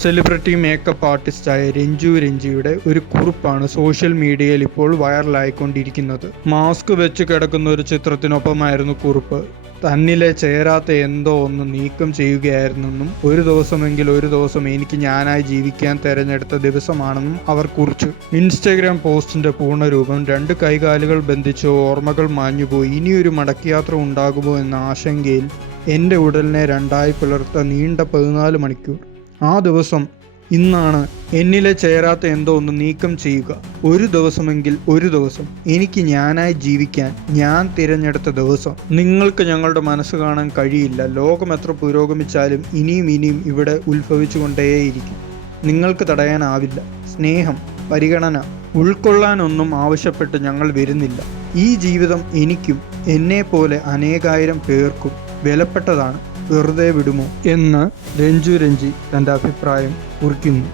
Celebrity makeup ആർട്ടിസ്റ്റായ Ranju രഞ്ജിയുടെ ഒരു കുറിപ്പാണ് social മീഡിയയിൽ ഇപ്പോൾ വൈറലായിക്കൊണ്ടിരിക്കുന്നത്. മാസ്ക് വെച്ച് കിടക്കുന്ന ഒരു ചിത്രത്തിനൊപ്പമായിരുന്നു കുറിപ്പ്. തന്നിലെ ചേരാത്ത എന്തോ ഒന്ന് നീക്കം ചെയ്യുകയായിരുന്നെന്നും ഒരു ദിവസം എനിക്ക് ഞാനായി ജീവിക്കാൻ തെരഞ്ഞെടുത്ത ദിവസമാണെന്നും അവർ കുറിച്ചു. ഇൻസ്റ്റഗ്രാം പോസ്റ്റിന്റെ പൂർണ്ണരൂപം: രണ്ട് കൈകാലുകൾ ബന്ധിച്ച് ഓർമ്മകൾ മാഞ്ഞുപോയി, ഇനിയൊരു മടക്കയാത്ര ഉണ്ടാകുമോ എന്ന ആശങ്കയിൽ എൻ്റെ ഉടലിനെ രണ്ടായി പിളർത്ത നീണ്ട 14 മണിക്കൂർ. ആ ദിവസം ഇന്നാണ്. എന്നിലെ ചേരാത്ത എന്തോ ഒന്ന് നീക്കം ചെയ്യുക. ഒരു ദിവസം എനിക്ക് ഞാനായി ജീവിക്കാൻ ഞാൻ തിരഞ്ഞെടുത്ത ദിവസം. നിങ്ങൾക്ക് ഞങ്ങളുടെ മനസ്സ് കാണാൻ കഴിയില്ല. ലോകം എത്ര പുരോഗമിച്ചാലും ഇനിയും ഇവിടെ ഉത്ഭവിച്ചുകൊണ്ടേയിരിക്കും. നിങ്ങൾക്ക് തടയാനാവില്ല. സ്നേഹം, പരിഗണന, ഉൾക്കൊള്ളാനൊന്നും ആവശ്യപ്പെട്ട് ഞങ്ങൾ വരുന്നില്ല. ഈ ജീവിതം എനിക്കും എന്നെപ്പോലെ അനേകായിരം പേർക്കും വിലപ്പെട്ടതാണ്. വെറുതെ വിടുമോ എന്ന് രഞ്ജു രഞ്ജി തൻ്റെ അഭിപ്രായം കുറിക്കുന്നു.